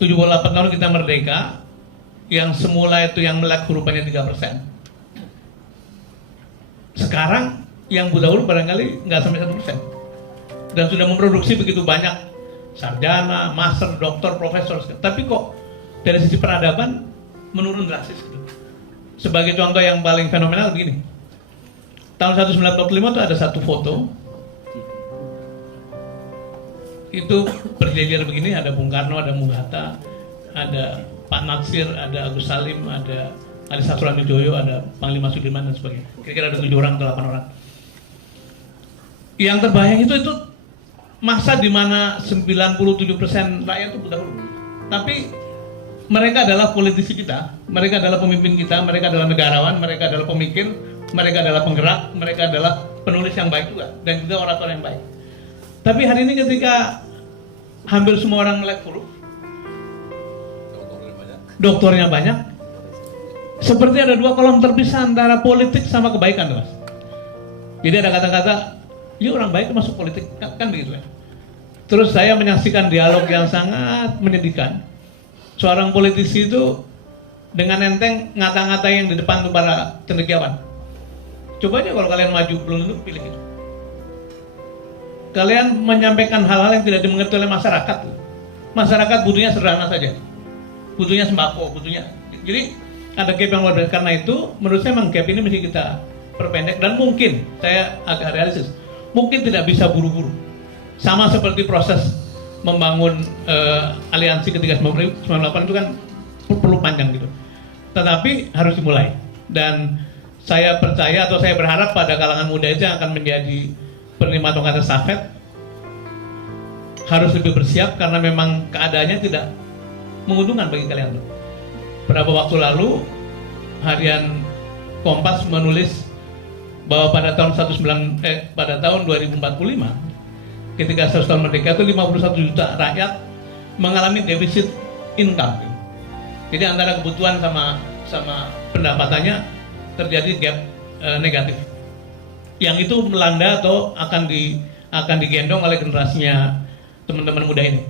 78 tahun kita merdeka, yang semula itu yang melek huruf hanya 3%. Sekarang yang buta huruf barangkali nggak sampai 1%. Dan sudah memproduksi begitu banyak sarjana, master, doktor, profesor. Tapi kok dari sisi peradaban menurun drastis gitu. Sebagai contoh yang paling fenomenal begini. Tahun 1945 itu ada satu foto. Itu berjejer begini, ada Bung Karno, ada Bung Hatta, ada Pak Natsir, ada Agus Salim, ada Ali Sastroamidjojo, ada Panglima Sudirman dan sebagainya. Kira-kira ada 7 orang atau 8 orang. Yang terbayang itu masa di mana 97% rakyat itu buta huruf. Tapi mereka adalah politisi kita, mereka adalah pemimpin kita, mereka adalah negarawan, mereka adalah pemikir, mereka adalah penggerak, mereka adalah penulis yang baik juga, dan juga orator yang baik. Tapi hari ini ketika hampir semua orang melek huruf, doktornya banyak, seperti ada dua kolom terpisah antara politik sama kebaikan, Mas. Jadi ada kata-kata, ya orang baik masuk politik, kan begitu ya. Terus saya menyaksikan dialog yang sangat menyedihkan. Seorang politisi itu dengan enteng ngata-ngata yang di depan itu para cendekiawan. Coba aja kalau kalian maju belum tentu pilih itu. Kalian menyampaikan hal-hal yang tidak dimengerti oleh masyarakat. Masyarakat butuhnya sederhana saja, butuhnya sembako, butuhnya. Jadi ada gap yang luar biasa. Karena itu menurut saya memang gap ini mesti kita perpendek, dan mungkin saya agak realistis, mungkin tidak bisa buru-buru. Sama seperti proses membangun aliansi ketika 98 itu kan perlu panjang gitu. Tetapi harus dimulai. Dan saya percaya atau saya berharap pada kalangan muda itu yang akan menjadi penerima tongkat estafet harus lebih bersiap, karena memang keadaannya tidak menguntungkan bagi kalian. Beberapa waktu lalu harian Kompas menulis bahwa pada tahun 2045 ketika 100 tahun merdeka itu 51 juta rakyat mengalami defisit income. Jadi antara kebutuhan sama pendapatannya terjadi gap negatif. Yang itu melanda atau akan digendong oleh generasinya teman-teman muda ini.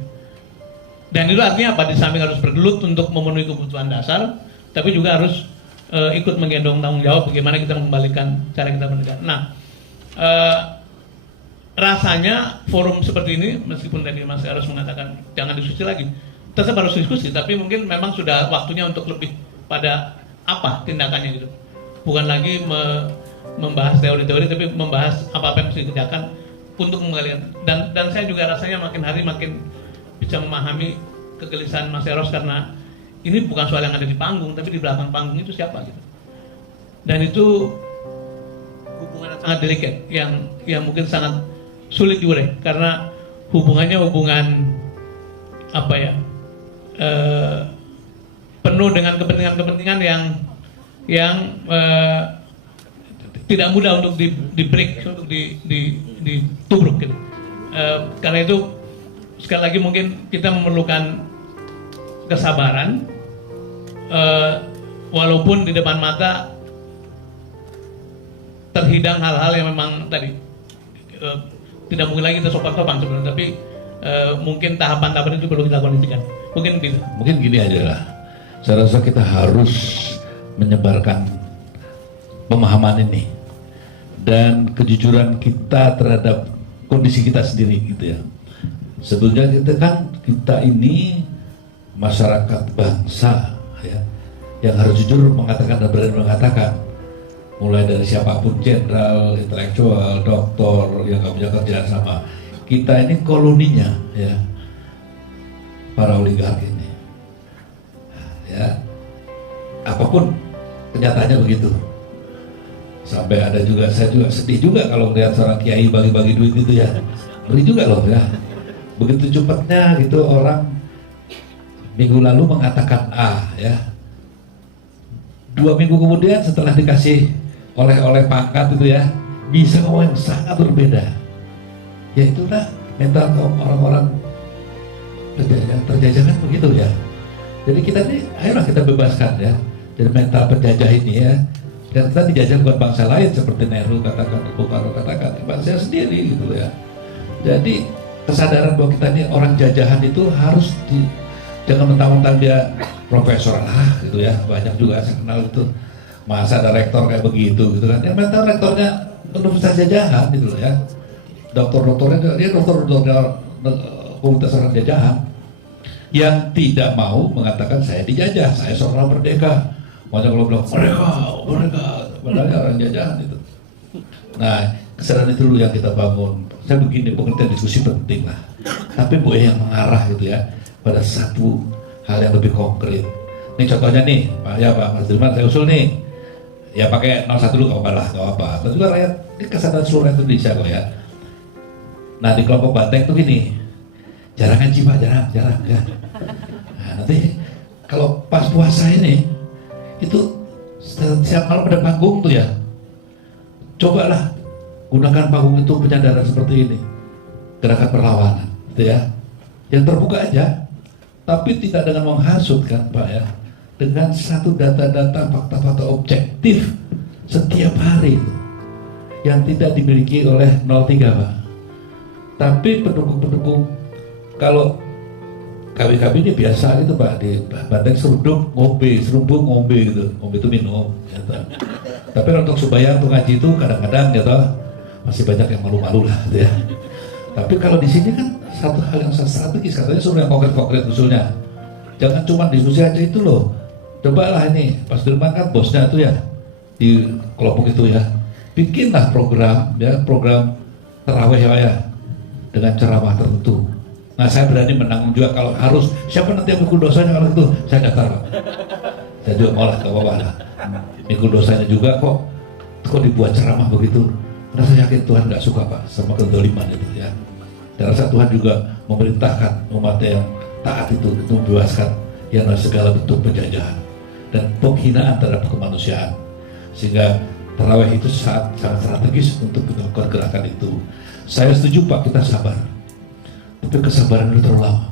Dan itu artinya apa? Di samping harus bergelut untuk memenuhi kebutuhan dasar, tapi juga harus ikut menggendong tanggung jawab bagaimana kita mengembalikan cara kita bernegara. Nah, rasanya forum seperti ini, meskipun tadi Mas Eros mengatakan jangan diskusi lagi, tetap harus diskusi, tapi mungkin memang sudah waktunya untuk lebih pada apa tindakannya gitu. Bukan lagi membahas teori-teori, tapi membahas apa-apa yang mesti dikerjakan untuk mengembalikan. Dan saya juga rasanya makin hari makin bisa memahami kegelisahan Mas Eros, karena ini bukan soal yang ada di panggung, tapi di belakang panggung itu siapa gitu. Dan itu hubungan yang sangat delicate, yang mungkin sangat sulit diurai, karena hubungannya hubungan apa ya, penuh dengan kepentingan-kepentingan yang tidak mudah untuk di break, untuk ditubruk gitu. Karena itu sekali lagi mungkin kita memerlukan kesabaran, walaupun di depan mata terhidang hal-hal yang memang tadi tidak mungkin lagi kita sopan-sopan sebenarnya, tapi mungkin tahapan-tahapan itu perlu kita kondisikan. Mungkin gitu. Mungkin gini aja lah. Saya rasa kita harus menyebarkan pemahaman ini dan kejujuran kita terhadap kondisi kita sendiri gitu ya. Sebetulnya kita ini masyarakat bangsa ya, yang harus jujur mengatakan dan berani mengatakan, mulai dari siapapun, jenderal, intelektual, doktor yang nggak punya kerjaan sama. Kita ini koloninya ya, para oligark ini. Ya, apapun kenyataannya begitu. Sampai ada juga, saya juga sedih juga kalau melihat seorang kiai bagi-bagi duit itu ya. Ngeri juga loh ya. Begitu cepatnya gitu orang minggu lalu mengatakan A ya. 2 minggu kemudian setelah dikasih oleh pangkat itu ya, bisa ngomong yang sangat berbeda. Ya itulah mental orang-orang terjajah kan begitu ya. Jadi kita ini, ayolah kita bebaskan ya dari mental penjajah ini ya. Dan kita dijajah bukan bangsa lain seperti Nehru katakan, Bung Karno katakan, bangsa sendiri gitu ya. Jadi kesadaran bahwa kita ini orang jajahan itu harus Jangan mentang-mentang dia profesor gitu ya, banyak juga saya kenal itu. Masa ada rektor kayak begitu gitu kan? Yang mental rektornya Universitas Jajahan gitu loh ya. Dokter-dokternya dia dokter Universitas orang Jajahan yang tidak mau mengatakan saya dijajah, saya seorang merdeka. Makanya kalau bilang merdeka, padahal orang jajahan itu. Nah, kesadaran itu dulu yang kita bangun. Saya begini, pengertian diskusi penting lah. Tapi boleh yang mengarah gitu ya pada satu hal yang lebih konkret. Ini contohnya nih, Pak Mas Dirman, saya usul nih. Ya pakai 01 dulu nggak apa-apa lah, nggak apa-apa. Tapi juga rakyat, ini kesadaran seluruh Indonesia kok ya. Nah di kelompok Banteng tuh gini, jarang ngaji Pak, jarang ya. Nah, nanti kalau pas puasa ini, itu setiap malam ada panggung tuh ya. Cobalah gunakan panggung itu penyadaran seperti ini, gerakan perlawanan, gitu ya. Yang terbuka aja, tapi tidak dengan menghasut kan Pak ya. Dengan satu data-data fakta-fakta objektif setiap hari itu, yang tidak dimiliki oleh 03 Pak. Tapi pendukung-pendukung, kalau KW-KW ini biasa gitu Pak, di Banteng seruduk serumpuk ngombe gitu, ngombe itu minum gitu. Tapi untuk supaya untuk ngaji itu kadang-kadang gitu masih banyak yang malu-malu lah gitu ya. Tapi kalau di sini kan satu hal yang strategis, katanya suruh yang konkret-konkret usulnya. Jangan cuma diskusi aja itu loh. Cobalah ini, Pak Sudirman kan bosnya itu ya di kelompok itu ya, bikinlah program ya, program terawih ya dengan ceramah tertentu. Nah saya berani menanggung juga kalau harus, siapa nanti yang mikul dosanya kalau itu, saya daftar Pak. Saya juga mau lah, gak apa-apa lah. Mikul dosanya juga kok dibuat ceramah begitu. Karena saya yakin Tuhan gak suka Pak sama kedoliman itu ya. Dan rasa Tuhan juga memerintahkan umatnya yang taat itu membebaskan yang dari segala bentuk penjajahan dan penghinaan terhadap kemanusiaan, sehingga tarawih itu sangat strategis untuk melakukan gerakan itu. Saya setuju Pak, kita sabar, tapi kesabaran itu terlalu lama.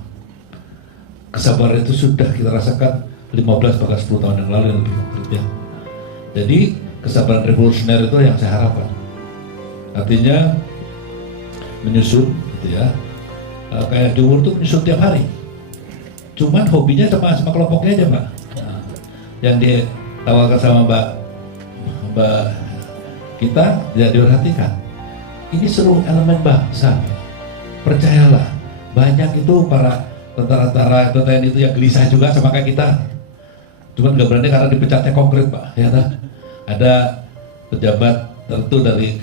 Kesabaran itu sudah kita rasakan 15 bahkan 10 tahun yang lalu yang lebih konkret ya. Jadi kesabaran revolusioner itu yang saya harapkan, artinya menyusun gitu ya, kayak Jumur itu menyusun tiap hari, cuman hobinya sama kelompoknya aja Pak. Yang ditawarkan sama Mbak kita tidak diperhatikan. Ini seluruh elemen bangsa. Percayalah, banyak itu para tentara-tentara atau TNI itu yang gelisah juga sama kayak kita. Cuman nggak berani karena dipecatnya konkret Pak. Ya, ada pejabat tertentu dari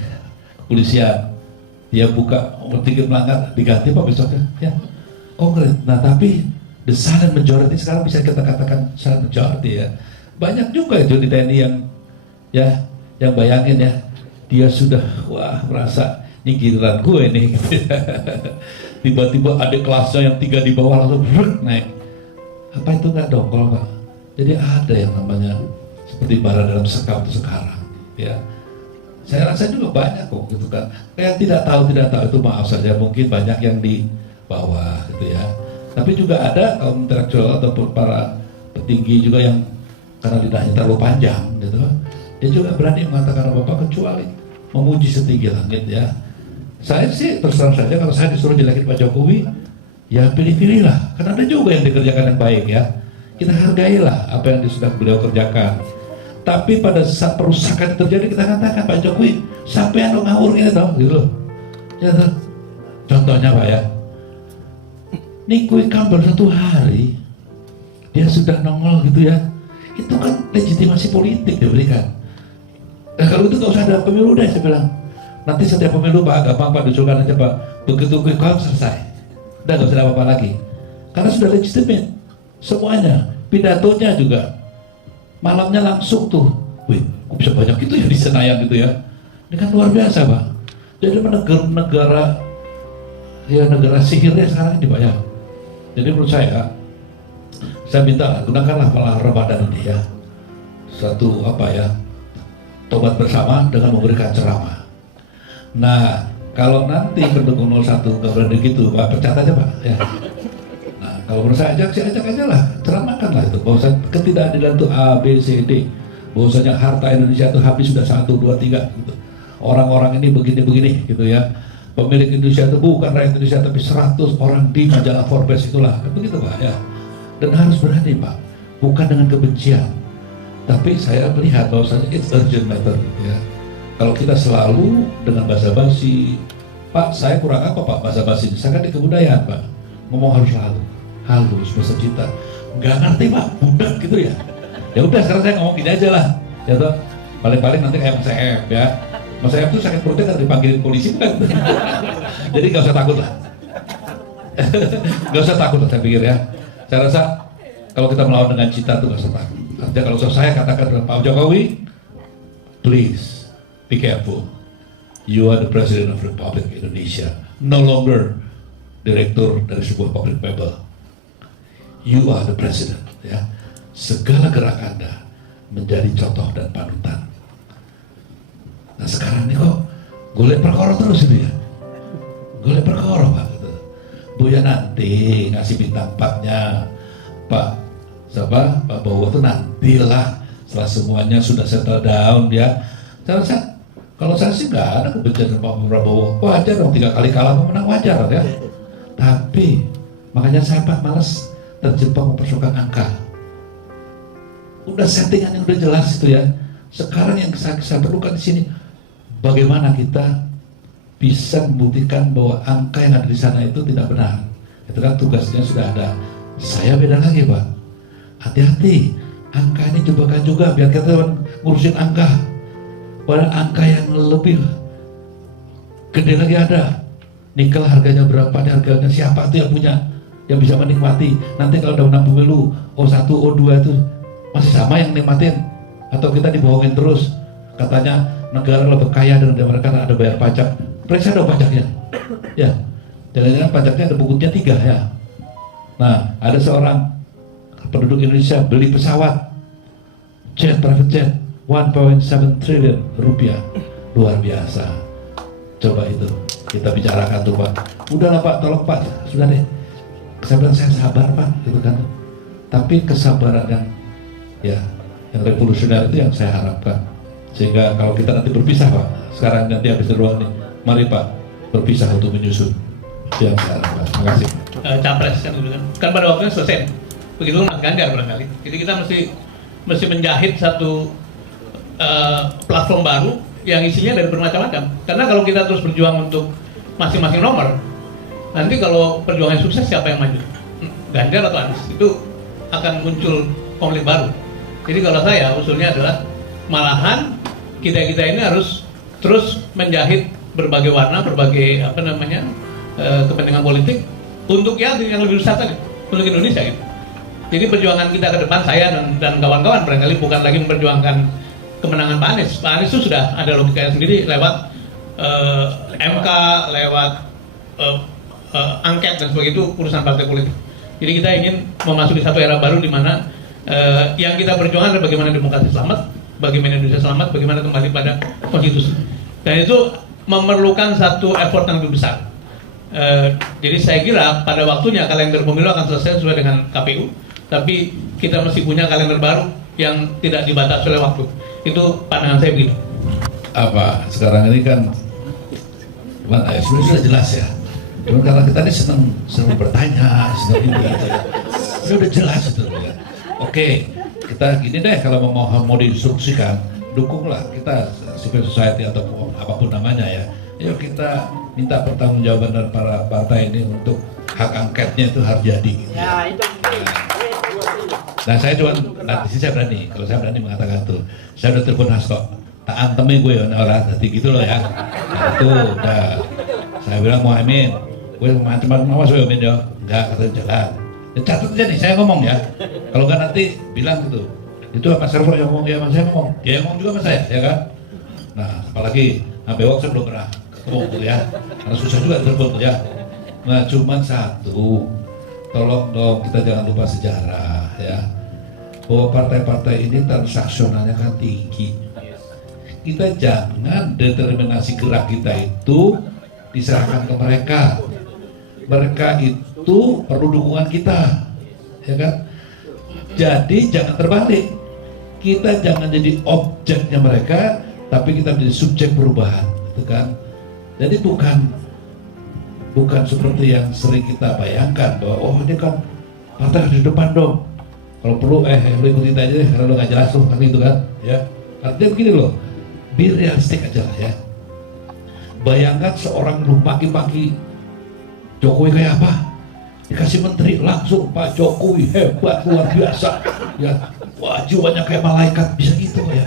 kepolisian, dia buka sedikit melanggar diganti Pak besoknya. Ya, konkret. Nah tapi the silent majority sekarang bisa kita katakan silent majority ya. Banyak juga itu di TNI yang bayangin ya, dia sudah merasa ini giliran gue nih gitu ya. Tiba-tiba ada kelasnya yang 3 di bawah langsung naik. Apa itu nggak dongkol Pak? Jadi ada yang namanya seperti bara dalam sekam itu sekarang ya. Saya rasa juga banyak kok gitu kan. Kayak tidak tahu itu maaf saja, mungkin banyak yang di bawah gitu ya. Tapi juga ada kaum intelektual ataupun para petinggi juga yang karena lidahnya terlalu panjang gitu, dia juga berani mengatakan apa-apa kecuali memuji setinggi langit ya. Saya sih terus terang saja kalau saya disuruh jelekin Pak Jokowi, ya pilih-pilih lah, karena ada juga yang dikerjakan yang baik ya. Kita hargailah apa yang sudah beliau kerjakan. Tapi pada saat perusakan terjadi kita katakan Pak Jokowi sampai yang ngawur ini tau gitu loh. Ya, contohnya Pak ya, ini quick count baru 1 hari dia sudah nongol gitu ya, itu kan legitimasi politik diberikan. Nah kalau itu gak usah ada pemilu deh saya bilang, nanti setiap pemilu Pak gampang Pak diusulkan aja Pak, begitu quick count selesai, udah gak usah ada apa-apa lagi karena sudah legitimate semuanya. Pidatonya juga malamnya langsung tuh, wih kok bisa banyak itu ya di Senayan gitu ya, ini kan luar biasa Pak. Jadi negara sihirnya sekarang ini Pak ya. Jadi menurut saya minta gunakanlah malam Ramadan ini ya, satu tobat bersama dengan memberikan ceramah. Nah kalau nanti pendukung 01 nggak berani gitu Pak, pecat aja Pak ya. Nah kalau menurut saya ajak aja lah, ceramahkanlah itu bahwa ketidakadilan itu A, B, C, D, bahwasanya harta Indonesia itu habis sudah 1, 2, 3 gitu. Orang-orang ini begini-begini gitu ya. Pemilik Indonesia itu bukan rakyat Indonesia tapi 100 orang di majalah Forbes itulah, begitu Pak ya. dan harus berani Pak, bukan dengan kebencian, tapi saya melihat bahwasanya it's urgent matter ya. Kalau kita selalu dengan basa-basi, Pak saya kurang apa Pak basa-basi, saya kan di kebudayaan Pak, ngomong harus halus, bahasa cinta, nggak ngerti Pak, budak gitu ya. Ya udah sekarang saya ngomong gini aja lah, ya toh. Paling-paling nanti kayak Mas Em ya. Mas Em tuh sakit perutnya kan dipanggilin polisi kan. Jadi nggak usah takut lah. Nggak usah takut lah saya pikir ya. Saya rasa kalau kita melawan dengan cinta tuh nggak usah takut. Artinya kalau saya katakan dengan Pak Jokowi, please be careful. You are the President of Republic Indonesia, no longer direktur dari sebuah pabrik mebel. You are the President ya. Segala gerak Anda menjadi contoh dan panutan. Nah sekarang ini kok golek perkara terus ini ya, golek perkara Pak gitu. Buya nanti ngasih bintang 4-nya Pak siapa Pak Bowo itu nantilah setelah semuanya sudah settle down ya. Saya rasa kalau saya sih nggak ada kebencian sama Pak Prabowo, wajar dong 3 kali kalah menang wajar ya. Tapi makanya saya Pak malas terjebak mempersoalkan angka. Udah settingan yang udah jelas itu ya. Sekarang yang saya perlukan di sini, bagaimana kita bisa membuktikan bahwa angka yang ada di sana itu tidak benar. Itu kan tugasnya sudah ada. Saya beda lagi Pak. Hati-hati, angka ini jebakan juga biar kita ngurusin angka. Pada angka yang lebih gede lagi ada. Nikel harganya berapa, harganya siapa itu yang punya, yang bisa menikmati. Nanti kalau udah menang pemilu, O1, O2 itu masih sama yang nikmatin, atau kita dibohongin terus katanya negara lebih kaya dan mereka ada bayar pajak, periksa dong pajaknya ya, jangan-jangan pajaknya ada bukutnya 3 ya. Nah ada seorang penduduk Indonesia beli pesawat jet, private jet 1.7 triliun rupiah, luar biasa. Coba itu kita bicarakan tuh Pak, udahlah Pak, tolong Pak, sudah deh, saya bilang saya sabar Pak gitu kan, tapi kesabaran yang revolusioner itu yang saya harapkan. Sehingga kalau kita nanti berpisah Pak, sekarang nanti habis ruang nih, mari Pak berpisah untuk menyusun. Itu yang saya harapkan. Terima kasih. Capres kan gitu kan pada waktunya selesai. Begitu Mas Ganjar barangkali. Jadi kita mesti menjahit satu platform baru yang isinya dari bermacam-macam. Karena kalau kita terus berjuang untuk masing-masing nomor, nanti kalau perjuangan sukses siapa yang maju? Ganjar atau Anies? Itu akan muncul konflik baru. Jadi kalau saya usulnya adalah malahan kita ini harus terus menjahit berbagai warna, berbagai kepentingan politik untuk yang lebih besar tadi, untuk Indonesia gitu. Jadi perjuangan kita ke depan, saya dan kawan-kawan barangkali bukan lagi memperjuangkan kemenangan Pak Anies. Pak Anies itu sudah ada logikanya sendiri lewat MK, lewat angket dan sebagainya, itu urusan partai politik. Jadi kita ingin memasuki satu era baru di mana yang kita perjuangkan adalah bagaimana demokrasi selamat, bagaimana Indonesia selamat, bagaimana kembali pada konstitusi. Dan itu memerlukan satu effort yang lebih besar. Jadi saya kira pada waktunya kalender pemilu akan selesai sesuai dengan KPU, tapi kita mesti punya kalender baru yang tidak dibatasi oleh waktu. Itu pandangan saya begitu. Apa sekarang ini kan sebenarnya sudah jelas ya. Cuma karena kita ini senang bertanya, senang ini, ini udah jelas itu ya. Oke, kita gini deh, kalau mau diinstruksikan, dukunglah kita civil society atau apapun namanya ya. Ayo kita minta pertanggungjawaban dari para partai ini untuk hak angketnya itu harus jadi. Gitu. Ya, itu. Nah saya cuma, di sini saya berani, kalau saya berani mengatakan itu, saya udah telepon Hasto, tak antemin gue orang tadi gitu loh ya. Nah, itu udah, saya bilang mau Amin, gue macam-macam awas gue Amin ya, enggak kata jalan. Ya, catat aja nih, saya ngomong ya. Kalau nggak nanti bilang gitu. Itu Mas Servo yang ngomong, ya Mas saya ngomong. Dia ngomong juga sama saya, ya kan? Nah, apalagi bewok saya belum pernah ketemu tuh ya. Karena susah juga telepon tuh ya. Nah, cuman satu, tolong dong kita jangan lupa sejarah ya. Bahwa partai-partai ini transaksionalnya kan tinggi. Kita jangan determinasi gerak kita itu diserahkan ke mereka. Mereka itu perlu dukungan kita, ya kan? Jadi jangan terbalik. Kita jangan jadi objeknya mereka, tapi kita menjadi subjek perubahan, gitu kan? Jadi bukan seperti yang sering kita bayangkan bahwa oh ini kan partai harus di depan dong. Kalau perlu lu ikutin aja deh, karena lu nggak jelas tuh kan itu kan, ya. Artinya begini loh, be realistik aja lah ya. Bayangkan seorang lu maki-maki Jokowi kayak apa? Dikasih menteri langsung, Pak Jokowi hebat luar biasa, ya. Wah, jiwanya kayak malaikat, bisa gitu ya.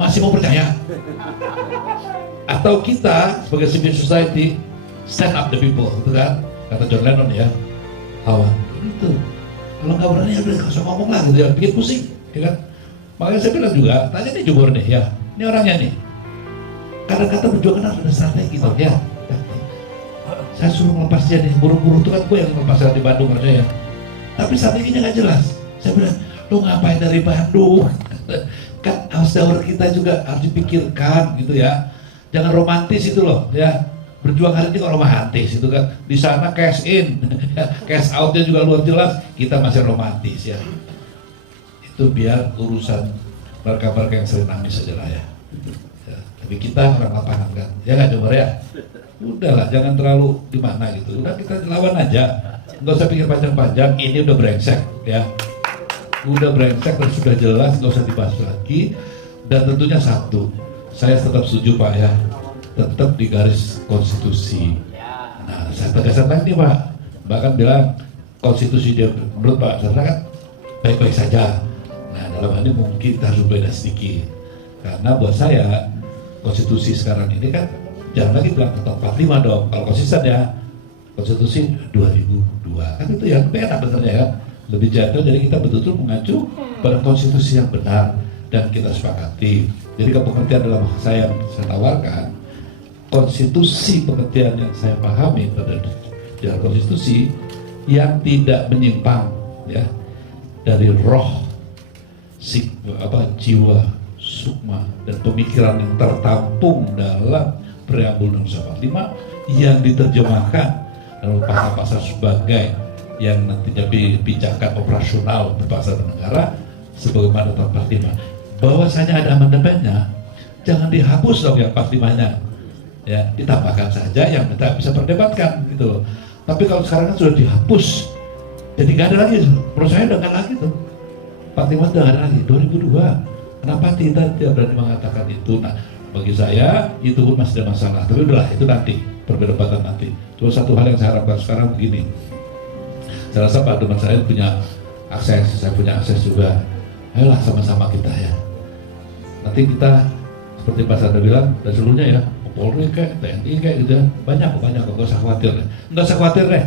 Masih mau percaya? Atau kita sebagai civil society stand up the people, gitu kan? Kata John Lennon ya, lawan itu. Kalau nggak berani ya udah nggak usah ngomong lah, gitu ya, bikin pusing, ya kan? Makanya saya bilang juga, tanya nih Jumur nih, ya, ini orangnya nih. Kadang-kadang berjuang harus ada strategi gitu, ya. Saya suruh ngelepas dia nih, buru-buru tuh kan gue yang ngelepas di Bandung harusnya ya. Tapi strateginya nggak jelas. Saya bilang, lu ngapain dari Bandung? Kan hour kita juga harus dipikirkan gitu ya. Jangan romantis itu loh ya. Berjuang hari ini kok romantis itu kan. Di sana cash in, cash outnya juga luar jelas. Kita masih romantis ya. Itu biar urusan mereka-mereka yang sering nangis saja lah ya. Tapi kita orang lapangan kan, ya nggak coba ya. Udahlah, jangan terlalu gimana gitu. Udah kita lawan aja. Nggak usah pikir panjang-panjang. Ini udah brengsek ya. Udah brengsek dan sudah jelas, nggak usah dibahas lagi. Dan tentunya satu, saya tetap setuju Pak ya, tetap di garis konstitusi. Nah, saya tegaskan lagi nih Pak, bahkan bilang konstitusi dia menurut Pak Sarna kan baik-baik saja. Nah, dalam hal ini mungkin kita harus berbeda sedikit, karena buat saya konstitusi sekarang ini kan jangan lagi bilang tetap 45 dong. Kalau konsisten ya, konstitusi 2002 kan itu yang enak benernya ya. Lebih jatuh, jadi kita betul-betul mengacu pada konstitusi yang benar dan kita sepakati. Jadi kepengertian dalam saya yang saya tawarkan, konstitusi pengertian yang saya pahami pada dalam konstitusi yang tidak menyimpang ya dari roh jiwa sukma dan pemikiran yang tertampung dalam preambul Undang-Undang 45 yang diterjemahkan dalam pasal-pasal sebagai yang nantinya dibijakan operasional berbahasa negara sebagaimana tahun 45. Bahwasanya ada amandemennya, jangan dihapus dong yang 45-nya. Ya, ditambahkan saja yang kita bisa perdebatkan gitu loh. Tapi kalau sekarang kan sudah dihapus, jadi nggak ada lagi. Menurut saya udah nggak lagi tuh. 45 udah nggak ada lagi. 2002. Kenapa kita tidak berani mengatakan itu? Nah, bagi saya itu pun masih ada masalah. Tapi udahlah, itu nanti perdebatan nanti. Cuma satu hal yang saya harapkan sekarang begini. Saya rasa Pak teman saya punya akses, saya punya akses juga. Ayolah sama-sama kita ya. Nanti kita seperti Pak Sandra bilang dan seluruhnya ya, Polri kayak TNI kayak gitu ya, banyak nggak usah khawatir deh. Nggak usah khawatir deh.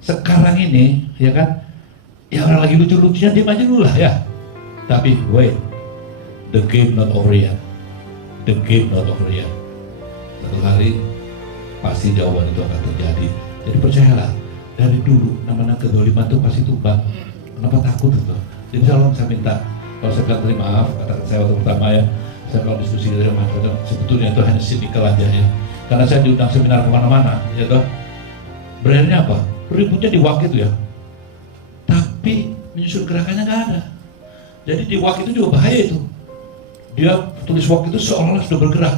Sekarang ini ya kan, ya orang lagi lucu-lucunya diam aja dulu lah ya. Tapi wait, the game not over yet. The game not over yet. Satu hari pasti jawaban itu akan terjadi. Jadi percayalah. Dari dulu nama-nama kedoliman itu pasti tumbang. Kenapa takut itu? Jadi kalau saya minta, kalau saya bilang terima maaf, kata saya waktu pertama ya, saya kalau diskusi dari masyarakat sebetulnya itu hanya sinikal aja ya. Karena saya diundang seminar kemana-mana, ya toh. Berakhirnya apa? Ributnya di WAK itu ya. Tapi menyusun gerakannya nggak ada. Jadi di WAK itu juga bahaya itu. Dia tulis WAK itu seolah-olah sudah bergerak.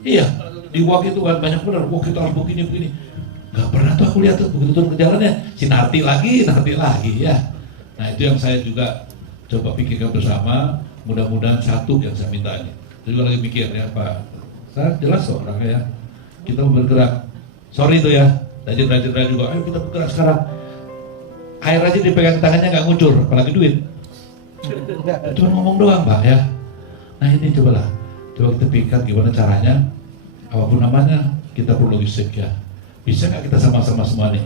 Iya, di WAK itu kan banyak benar. WAK kita harus begini. Gak pernah tuh aku lihat tuh begitu turun ke jalannya si narti lagi ya. Nah itu yang saya juga coba pikirkan bersama. Mudah-mudahan satu yang saya minta ini. Saya juga lagi mikir ya Pak. Saya jelas kok orangnya ya. Kita mau bergerak. Sorry tuh ya. Rajin juga. Ayo kita bergerak sekarang. Air aja dipegang tangannya nggak ngucur, apalagi duit. Cuma ngomong doang Pak ya. Nah ini coba kita pikirkan gimana caranya. Apapun namanya kita perlu logistik ya. Bisa nggak kita sama-sama semua nih?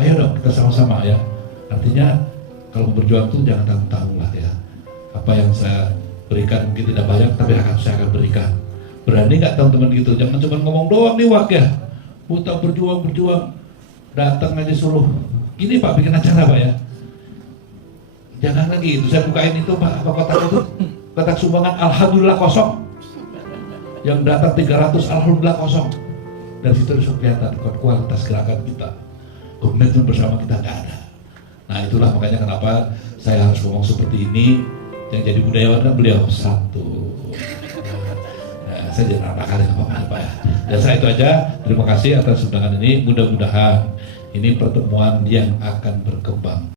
Ayo dong kita sama-sama ya. Artinya kalau berjuang tuh jangan tanggung-tanggung lah ya. Apa yang saya berikan mungkin tidak banyak, tapi saya akan berikan. Berani nggak teman-teman gitu? Jangan cuma ngomong doang nih Wak ya. Kita berjuang, datang aja suruh. Gini Pak bikin acara Pak ya. Jangan lagi itu saya bukain itu Pak, apa kotak itu? Kotak sumbangan alhamdulillah kosong. Yang datang 300 alhamdulillah kosong. Dari situ harus kelihatan kualitas gerakan kita, komitmen bersama kita nggak ada. Nah itulah makanya kenapa saya harus ngomong seperti ini. Yang jadi budayawan kan beliau satu. Nah, saya jangan nakal apa ya. Dan saya itu aja. Terima kasih atas undangan ini. Mudah-mudahan ini pertemuan yang akan berkembang.